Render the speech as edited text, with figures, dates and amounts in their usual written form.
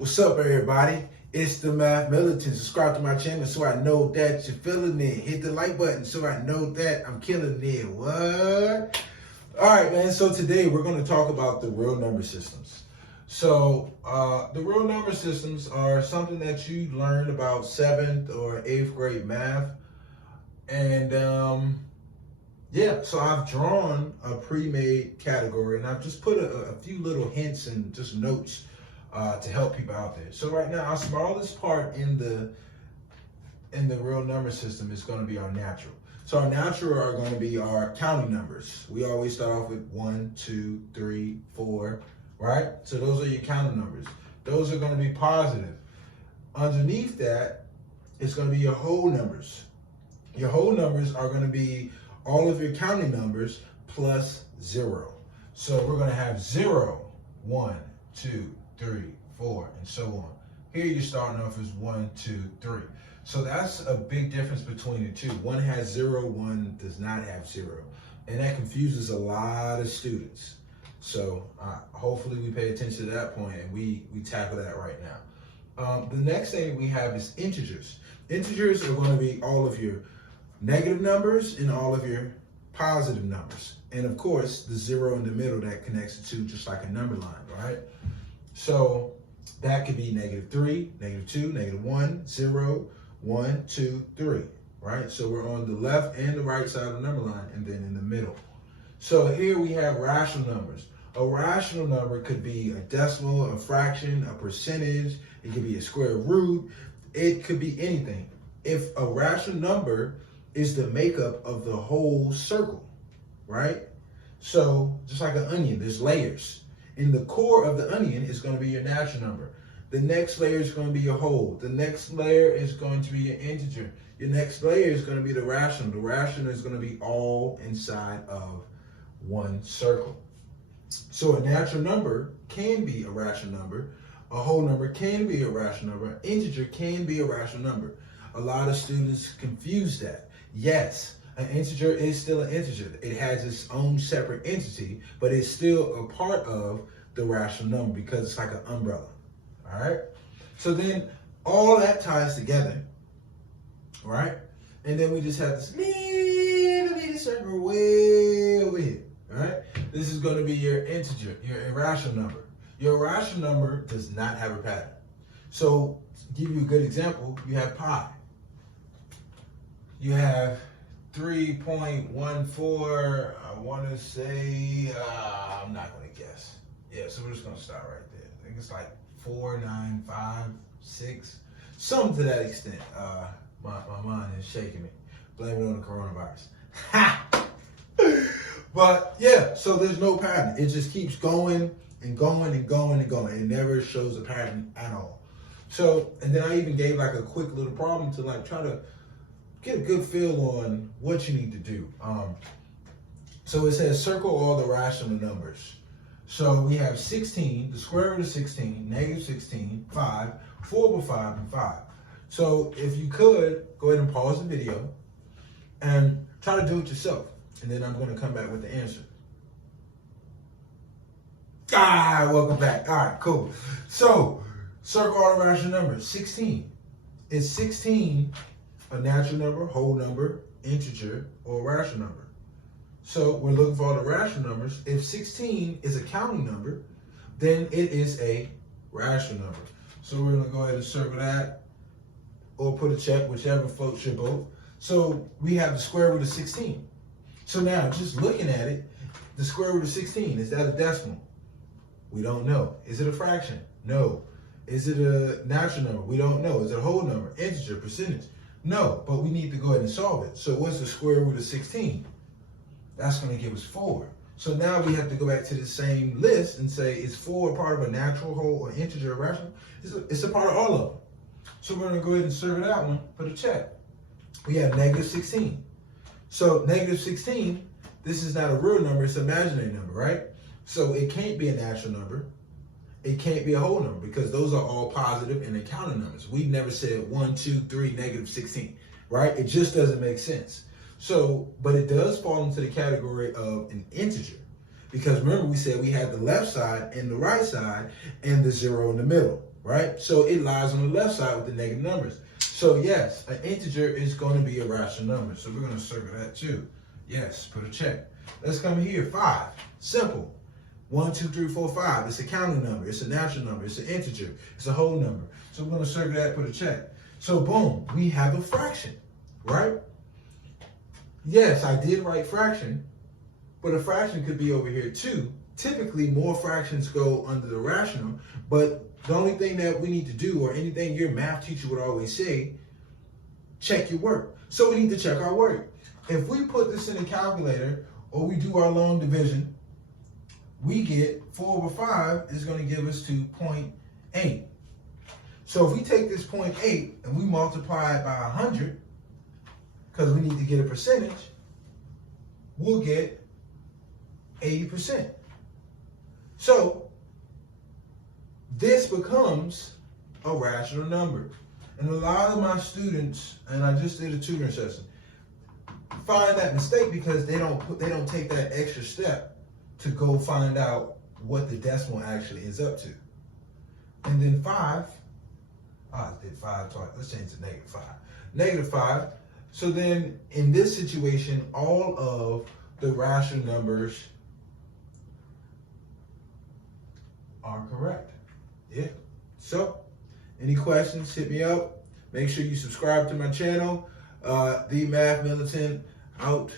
What's up, everybody? It's the M8th Militant. Subscribe to my channel so I know that you're feeling it. Hit the like button so I know that I'm killing it. What? All right, man. So today we're going to talk about the real number systems. So the real number systems are something that you learned about 7th or 8th grade math. And yeah, so I've drawn a pre-made category and I've just put a few little hints and just notes to help people out there. So right now, our smallest part in the real number system is going to be our natural. So our natural are going to be our counting numbers. We always start off with 1, 2, 3, 4, right? So those are your counting numbers. Those are going to be positive. Underneath that, it's going to be your whole numbers. Your whole numbers are going to be all of your counting numbers plus 0. So we're going to have 0, 1, 2, 3, 4, and so on. Here you're starting off as 1, 2, 3. So that's a big difference between the two. One has 0, one does not have 0. And that confuses a lot of students. So hopefully we pay attention to that point and we tackle that right now. The next thing we have is integers. Integers are going to be all of your negative numbers and all of your positive numbers. And of course, the 0 in the middle that connects the two just like a number line, right? So that could be -3, -2, -1, 0, 1, 2, 3, right? So we're on the left and the right side of the number line and then in the middle. So here we have rational numbers. A rational number could be a decimal, a fraction, a percentage. It could be a square root. It could be anything. If a rational number is the makeup of the whole circle, right? So just like an onion, there's layers. In the core of the onion is going to be your natural number. The next layer is going to be your whole. The next layer is going to be your integer. Your next layer is going to be the rational. The rational is going to be all inside of one circle. So a natural number can be a rational number. A whole number can be a rational number. An integer can be a rational number. A lot of students confuse that. Yes, an integer is still an integer. It has its own separate entity, but it's still a part of the rational number because it's like an umbrella. All right? So then all that ties together, right? And then we just have this little bitty circle way over here, all right? This is going to be your integer, your irrational number. Your irrational number does not have a pattern. So to give you a good example, you have pi. You have 3.14, I want to say, I'm not going to guess. Yeah, so we're just going to start right there. I think it's like 4.956, something to that extent. My mind is shaking me. Blame it on the coronavirus. Ha! But yeah, so there's no pattern. It just keeps going and going and going and going. It never shows a pattern at all. So, and then I even gave like a quick little problem to like try to get a good feel on what you need to do. So it says circle all the rational numbers. So we have 16, the square root of 16, -16, 5, 4 over 5, and 5. So if you could, go ahead and pause the video and try to do it yourself. And then I'm going to come back with the answer. Welcome back. All right, cool. So circle all the rational numbers. 16. Is 16 a natural number, whole number, integer, or rational number? So we're looking for all the rational numbers. If 16 is a counting number, then it is a rational number. So we're going to go ahead and circle that or put a check, whichever floats your boat. So we have the square root of 16. So now just looking at it, the square root of 16, is that a decimal? We don't know. Is it a fraction? No. Is it a natural number? We don't know. Is it a whole number, integer, percentage? No, but we need to go ahead and solve it. So what's the square root of 16? That's going to give us 4. So now we have to go back to the same list and say, is 4 a part of a natural, whole, or integer, or rational? It's a part of all of them. So we're going to go ahead and circle that one, put a check. We have -16. So -16, this is not a real number, it's an imaginary number, right? So it can't be a natural number. It can't be a whole number because those are all positive and they're counting numbers. We've never said 1, 2, 3, -16, right? It just doesn't make sense. So, but it does fall into the category of an integer because remember we said we had the left side and the right side and the 0 in the middle. right? So it lies on the left side with the negative numbers. So yes, an integer is going to be a rational number. So we're going to circle that too. Yes, put a check. Let's come here. 5. Simple. 1, 2, 3, 4, 5. It's a counting number. It's a natural number. It's an integer. It's a whole number. So we're going to circle that, put a check. So boom, we have a fraction, right? Yes, I did write fraction, but a fraction could be over here too. Typically, more fractions go under the rational, but the only thing that we need to do, or anything your math teacher would always say, check your work. So we need to check our work. If we put this in a calculator, or we do our long division, we get 4 over 5 is going to give us to 0.8. So if we take this 0.8 and we multiply it by 100, because we need to get a percentage, we'll get 80%. So this becomes a rational number. And a lot of my students, and I just did a tutoring session, find that mistake because they don't take that extra step to go find out what the decimal actually is up to. And then 5, I did 5 twice. Let's change to -5. -5. So then in this situation, all of the rational numbers are correct. Yeah. So any questions, hit me up. Make sure you subscribe to my channel. The M8th Militant out.